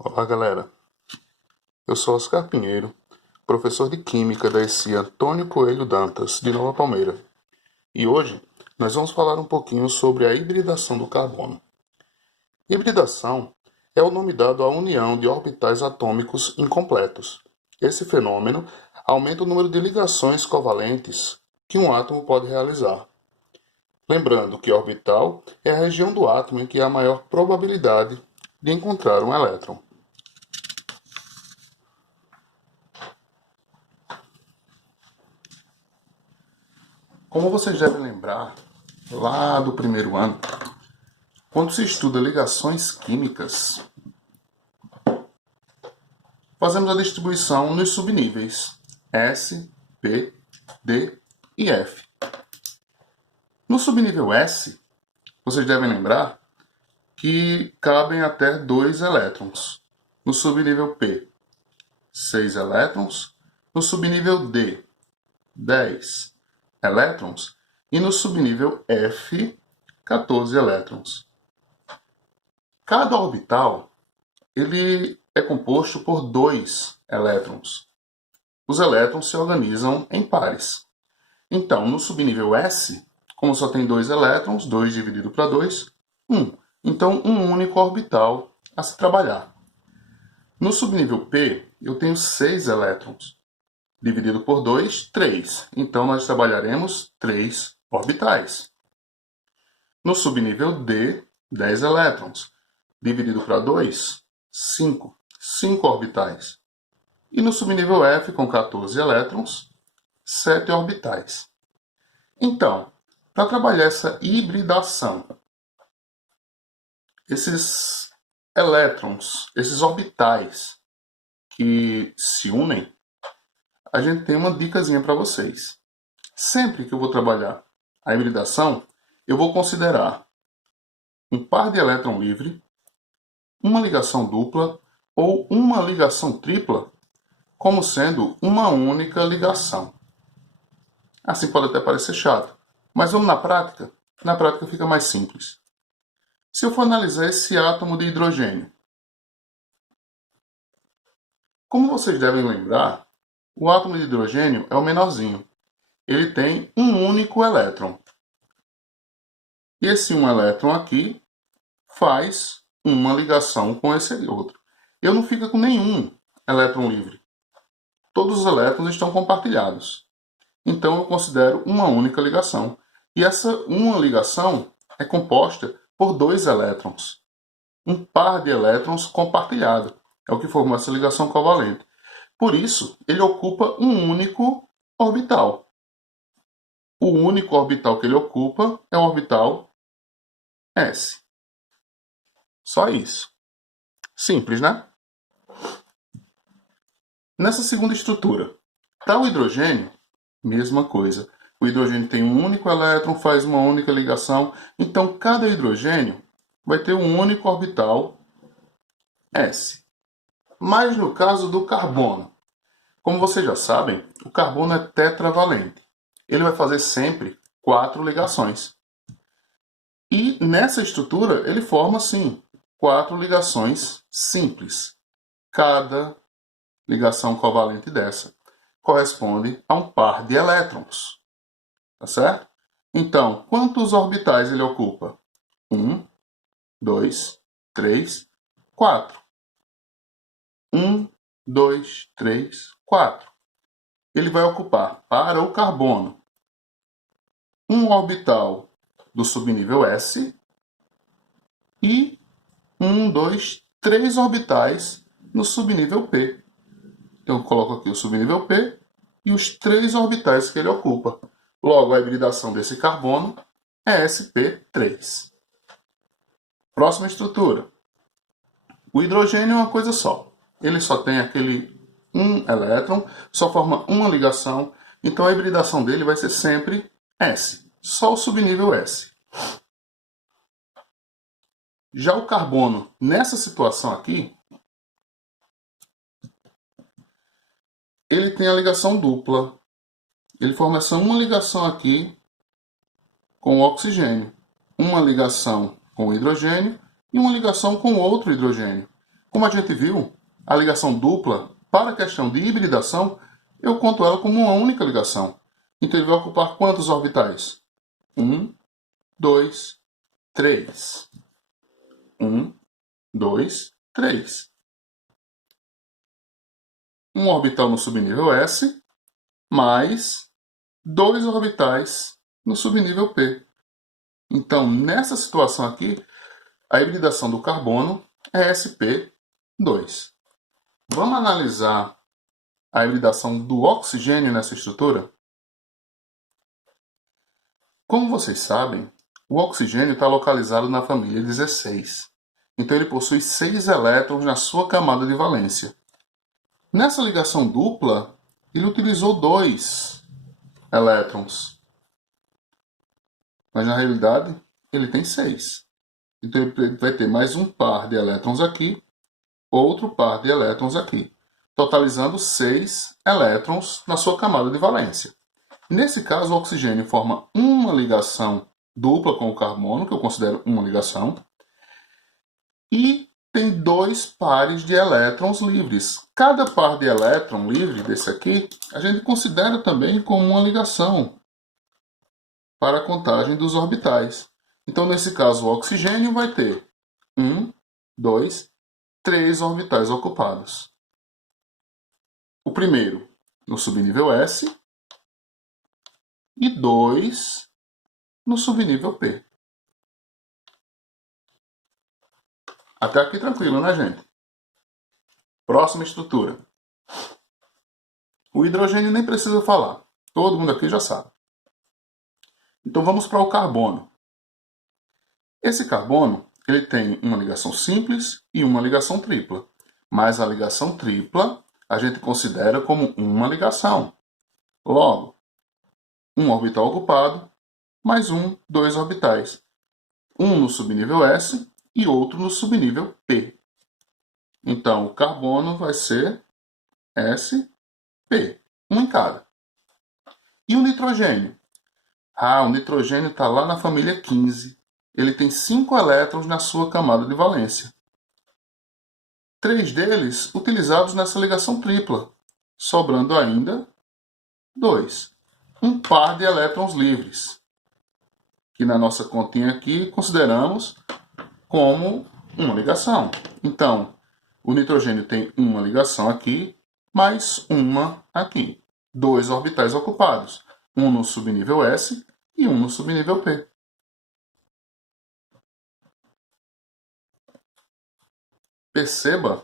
Olá, galera. Eu sou Oscar Pinheiro, professor de Química da ESI Antônio Coelho Dantas, de Nova Palmeira. E hoje nós vamos falar um pouquinho sobre a hibridação do carbono. Hibridação é o nome dado à união de orbitais atômicos incompletos. Esse fenômeno aumenta o número de ligações covalentes que um átomo pode realizar. Lembrando que orbital é a região do átomo em que há a maior probabilidade de encontrar um elétron. Como vocês devem lembrar, lá do primeiro ano, quando se estuda ligações químicas, fazemos a distribuição nos subníveis S, P, D e F. No subnível S, vocês devem lembrar que cabem até 2 elétrons. No subnível P, 6 elétrons. No subnível D, 10 elétrons. E no subnível F, 14 elétrons. Cada orbital ele é composto por 2 elétrons. Os elétrons se organizam em pares. Então, no subnível S, como só tem 2 elétrons, 2 dividido para 2, 1. Então, um único orbital a se trabalhar. No subnível P, eu tenho 6 elétrons. Dividido por 2, 3. Então, nós trabalharemos 3 orbitais. No subnível D, 10 elétrons. Dividido para 2, 5. 5 orbitais. E no subnível F, com 14 elétrons, 7 orbitais. Então, para trabalhar essa hibridação, esses elétrons, esses orbitais que se unem, a gente tem uma dicasinha para vocês. Sempre que eu vou trabalhar a hibridação, eu vou considerar um par de elétron livre, uma ligação dupla ou uma ligação tripla como sendo uma única ligação. Assim pode até parecer chato, mas vamos na prática? Na prática fica mais simples. Se eu for analisar esse átomo de hidrogênio, como vocês devem lembrar, o átomo de hidrogênio é o menorzinho. Ele tem um único elétron. E esse um elétron aqui faz uma ligação com esse outro. Eu não fico com nenhum elétron livre. Todos os elétrons estão compartilhados. Então eu considero uma única ligação. E essa uma ligação é composta por 2 elétrons. Um par de elétrons compartilhado. É o que forma essa ligação covalente. Por isso, ele ocupa um único orbital. O único orbital que ele ocupa é o orbital S. Só isso. Simples, né? Nessa segunda estrutura, para o hidrogênio, mesma coisa. O hidrogênio tem um único elétron, faz uma única ligação. Então, cada hidrogênio vai ter um único orbital S. Mas no caso do carbono, como vocês já sabem, o carbono é tetravalente. Ele vai fazer sempre 4 ligações. E nessa estrutura, ele forma, sim, 4 ligações simples. Cada ligação covalente dessa corresponde a um par de elétrons. Tá certo? Então, quantos orbitais ele ocupa? 1, 2, 3, 4. 1, 2, 3, 4. Ele vai ocupar para o carbono um orbital do subnível S e 1, 2, 3 orbitais no subnível P. Eu coloco aqui o subnível P e os 3 orbitais que ele ocupa. Logo, a hibridação desse carbono é sp3. Próxima estrutura. O hidrogênio é uma coisa só. Ele só tem aquele um elétron, só forma uma ligação, então a hibridação dele vai ser sempre S. Só o subnível S. Já o carbono, nessa situação aqui, ele tem a ligação dupla. Ele forma uma ligação aqui com o oxigênio, uma ligação com o hidrogênio e uma ligação com outro hidrogênio. Como a gente viu, a ligação dupla, para a questão de hibridação, eu conto ela como uma única ligação. Então ele vai ocupar quantos orbitais? 1, 2, 3. 1, 2, 3. Um orbital no subnível S, mais 2 orbitais no subnível P. Então, nessa situação aqui, a hibridação do carbono é sp2. Vamos analisar a hibridação do oxigênio nessa estrutura? Como vocês sabem, o oxigênio está localizado na família 16. Então ele possui 6 elétrons na sua camada de valência. Nessa ligação dupla, ele utilizou 2 elétrons. Mas na realidade, ele tem 6. Então ele vai ter mais um par de elétrons aqui, outro par de elétrons aqui, totalizando 6 elétrons na sua camada de valência. Nesse caso, o oxigênio forma uma ligação dupla com o carbono, que eu considero uma ligação, e tem 2 pares de elétrons livres. Cada par de elétron livre desse aqui, a gente considera também como uma ligação para a contagem dos orbitais. Então, nesse caso, o oxigênio vai ter 1, 2, 3 orbitais ocupados. O primeiro no subnível S e 2 no subnível P. Até aqui tranquilo, né, gente? Próxima estrutura. O hidrogênio nem precisa falar. Todo mundo aqui já sabe. Então vamos para o carbono. Esse carbono, ele tem uma ligação simples e uma ligação tripla. Mas a ligação tripla a gente considera como uma ligação. Logo, um orbital ocupado, mais 2 orbitais. Um no subnível S e outro no subnível P. Então, o carbono vai ser SP, um em cada. E o nitrogênio? O nitrogênio está lá na família 15. Ele tem 5 elétrons na sua camada de valência. 3 deles utilizados nessa ligação tripla, sobrando ainda 2. Um par de elétrons livres, que na nossa continha aqui consideramos como uma ligação. Então, o nitrogênio tem uma ligação aqui, mais uma aqui. 2 orbitais ocupados, um no subnível S e um no subnível P. Perceba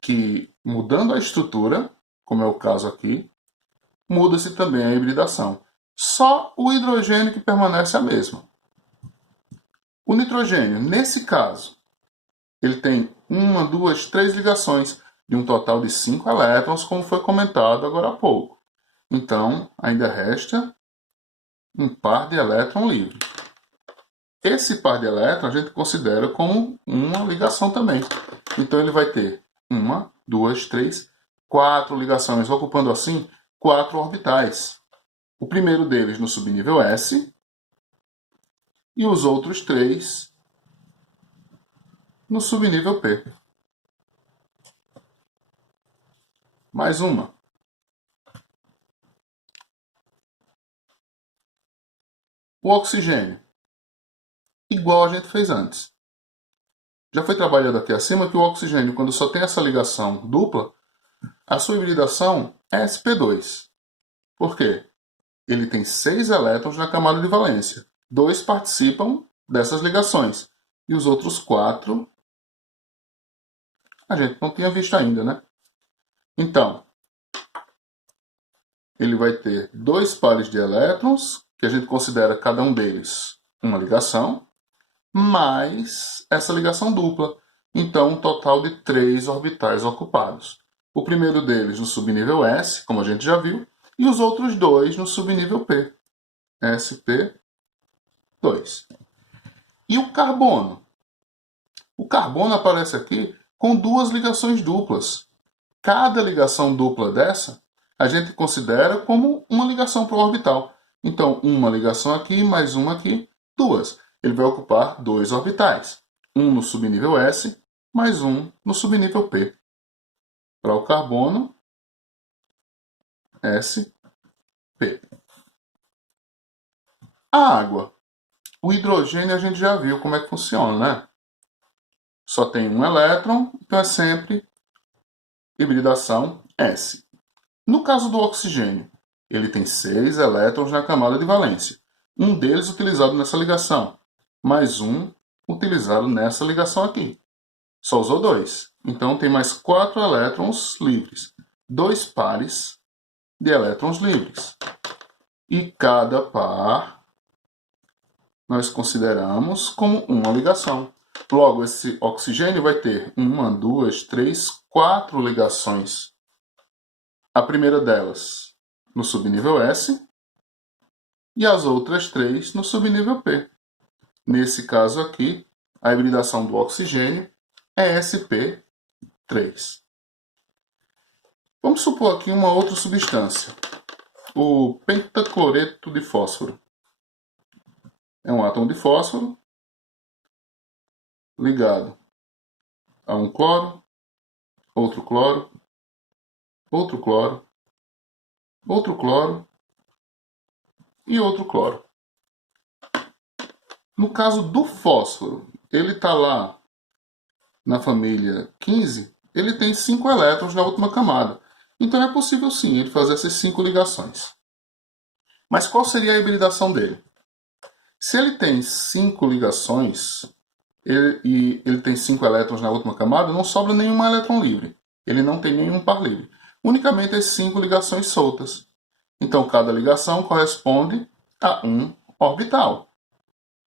que, mudando a estrutura, como é o caso aqui, muda-se também a hibridação. Só o hidrogênio que permanece a mesma. O nitrogênio, nesse caso, ele tem 1, 2, 3 ligações, de um total de 5 elétrons, como foi comentado agora há pouco. Então, ainda resta um par de elétron livre. Esse par de elétrons a gente considera como uma ligação também. Então, ele vai ter 1, 2, 3, 4 ligações, ocupando assim 4 orbitais. O primeiro deles no subnível S e os outros 3 no subnível P. Mais uma. O oxigênio. Igual a gente fez antes. Já foi trabalhado aqui acima que o oxigênio, quando só tem essa ligação dupla, a sua hibridação é sp2. Por quê? Ele tem 6 elétrons na camada de valência. 2 participam dessas ligações. E os outros 4 a gente não tinha visto ainda, né? Então, ele vai ter 2 pares de elétrons, que a gente considera cada um deles uma ligação, mais essa ligação dupla. Então, um total de 3 orbitais ocupados. O primeiro deles no subnível S, como a gente já viu, e os outros 2 no subnível P, sp2. E o carbono? O carbono aparece aqui com 2 ligações duplas. Cada ligação dupla dessa, a gente considera como uma ligação para o orbital. Então, uma ligação aqui, mais uma aqui, 2. Ele vai ocupar 2 orbitais. Um no subnível S, mais 1 no subnível P. Para o carbono, SP. A água. O hidrogênio a gente já viu como é que funciona, né? Só tem um elétron, então é sempre hibridação S. No caso do oxigênio, ele tem 6 elétrons na camada de valência. Um deles utilizado nessa ligação, mais um utilizado nessa ligação aqui. Só usou 2. Então tem mais 4 elétrons livres. 2 pares de elétrons livres. E cada par nós consideramos como uma ligação. Logo, esse oxigênio vai ter 1, 2, 3, 4 ligações. A primeira delas no subnível S e as outras 3 no subnível P. Nesse caso aqui, a hibridação do oxigênio é sp3. Vamos supor aqui uma outra substância, o pentacloreto de fósforo. É um átomo de fósforo ligado a um cloro, outro cloro, outro cloro, outro cloro e outro cloro. No caso do fósforo, ele está lá na família 15, ele tem 5 elétrons na última camada. Então é possível sim ele fazer essas 5 ligações. Mas qual seria a hibridação dele? Se ele tem 5 ligações e ele tem 5 elétrons na última camada, não sobra nenhum elétron livre. Ele não tem nenhum par livre. Unicamente as 5 ligações soltas. Então cada ligação corresponde a um orbital.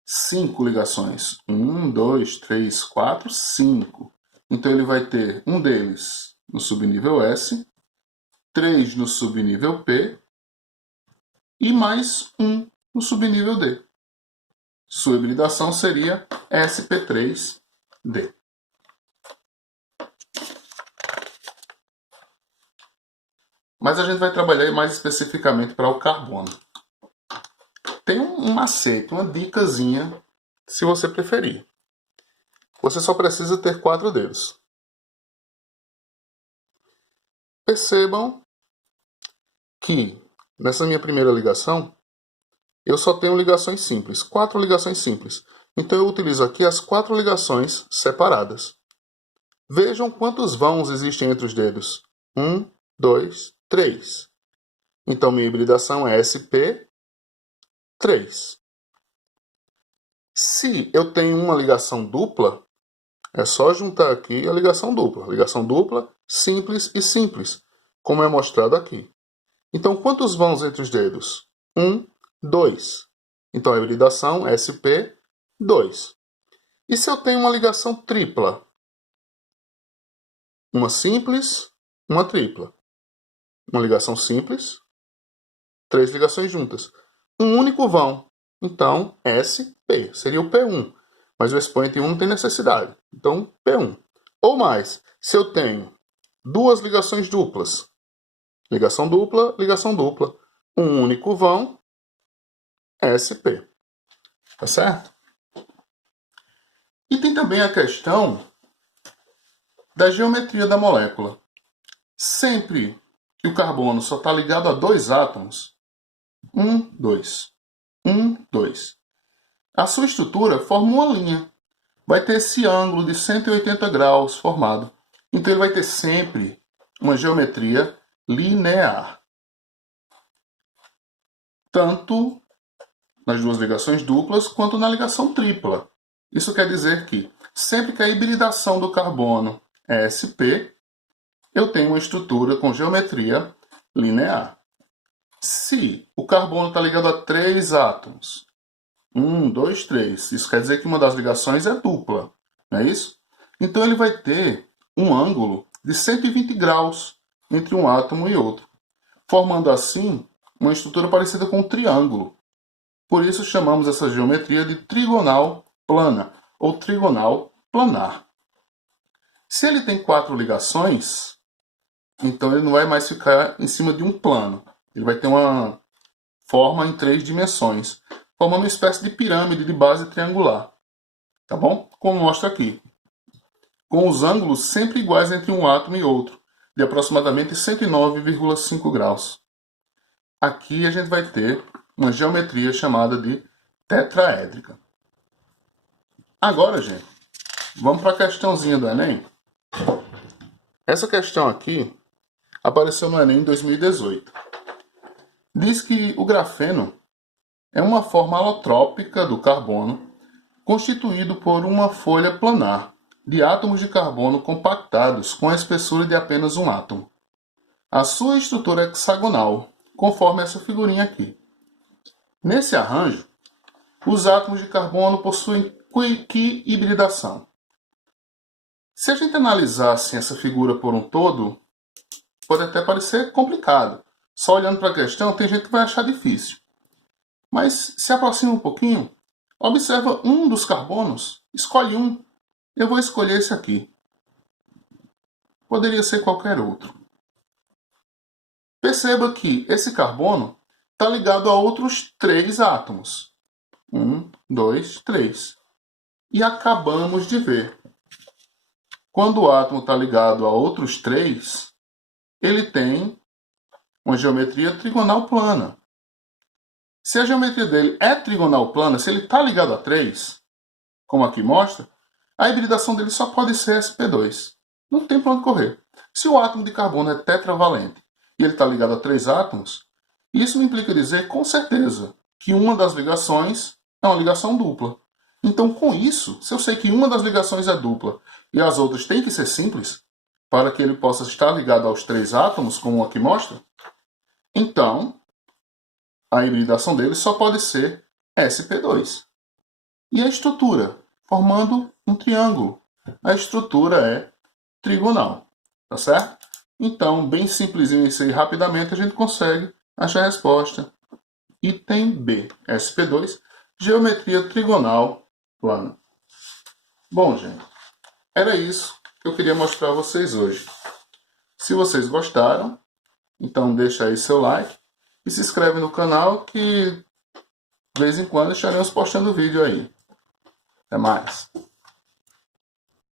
5 ligações. 1, 2, 3, 4, 5. Então ele vai ter um deles no subnível S, 3 no subnível P e mais um no subnível D. Sua hibridação seria sp3d. Mas a gente vai trabalhar mais especificamente para o carbono. Tem um macete, uma dicasinha, se você preferir. Você só precisa ter 4 dedos. Percebam que nessa minha primeira ligação, eu só tenho ligações simples, 4 ligações simples. Então eu utilizo aqui as 4 ligações separadas. Vejam quantos vãos existem entre os dedos. 1, 2, 3. Então minha hibridação é sp3. Se eu tenho uma ligação dupla, é só juntar aqui a ligação dupla. Ligação dupla, simples e simples, como é mostrado aqui. Então quantos vãos entre os dedos? 1, 2. Então a hibridação é sp2. E se eu tenho uma ligação tripla? Uma simples, uma tripla. Uma ligação simples, 3 ligações juntas. Um único vão. Então, SP seria o P1. Mas o expoente 1 não tem necessidade. Então, P1. Ou mais, se eu tenho 2 ligações duplas. Ligação dupla, um único vão, SP. Tá certo? E tem também a questão da geometria da molécula. Sempre que o carbono só está ligado a 2 átomos, 1, 2, 1, 2, a sua estrutura forma uma linha. Vai ter esse ângulo de 180 graus formado. Então ele vai ter sempre uma geometria linear. Tanto nas 2 ligações duplas quanto na ligação tripla. Isso quer dizer que sempre que a hibridação do carbono é sp, eu tenho uma estrutura com geometria linear. Se o carbono está ligado a 3 átomos, 1, 2, 3, isso quer dizer que uma das ligações é dupla, não é isso? Então ele vai ter um ângulo de 120 graus entre um átomo e outro, formando assim uma estrutura parecida com um triângulo. Por isso chamamos essa geometria de trigonal plana ou trigonal planar. Se ele tem 4 ligações, então ele não vai mais ficar em cima de um plano. Ele vai ter uma forma em 3 dimensões, formando uma espécie de pirâmide de base triangular. Tá bom? Como mostra aqui. com os ângulos sempre iguais entre um átomo e outro, de aproximadamente 109,5 graus. Aqui a gente vai ter uma geometria chamada de tetraédrica. Agora, gente, vamos para a questãozinha do Enem. Essa questão aqui apareceu no Enem em 2018. Diz que o grafeno é uma forma alotrópica do carbono constituído por uma folha planar de átomos de carbono compactados com a espessura de apenas um átomo. A sua estrutura é hexagonal, conforme essa figurinha aqui. Nesse arranjo, os átomos de carbono possuem que hibridação. Se a gente analisasse essa figura por um todo, pode até parecer complicado. Só olhando para a questão, tem gente que vai achar difícil. Mas se aproxima um pouquinho, observa um dos carbonos, escolhe um. Eu vou escolher esse aqui. Poderia ser qualquer outro. Perceba que esse carbono está ligado a outros 3 átomos. 1, 2, 3. E acabamos de ver. Quando o átomo está ligado a outros 3, ele tem uma geometria trigonal plana. Se a geometria dele é trigonal plana, se ele está ligado a 3, como aqui mostra, a hibridação dele só pode ser sp2. Não tem para onde correr. Se o átomo de carbono é tetravalente e ele está ligado a 3 átomos, isso me implica dizer com certeza que uma das ligações é uma ligação dupla. Então, com isso, se eu sei que uma das ligações é dupla e as outras têm que ser simples, para que ele possa estar ligado aos 3 átomos, como aqui mostra, então a hibridação dele só pode ser sp2. E a estrutura? Formando um triângulo. A estrutura é trigonal, tá certo? Então, bem simplesinho isso aí, rapidamente a gente consegue achar a resposta. Item B, sp2, geometria trigonal plana. Bom, gente, era isso que eu queria mostrar a vocês hoje. Se vocês gostaram, então deixa aí seu like e se inscreve no canal que de vez em quando estaremos postando vídeo aí. Até mais!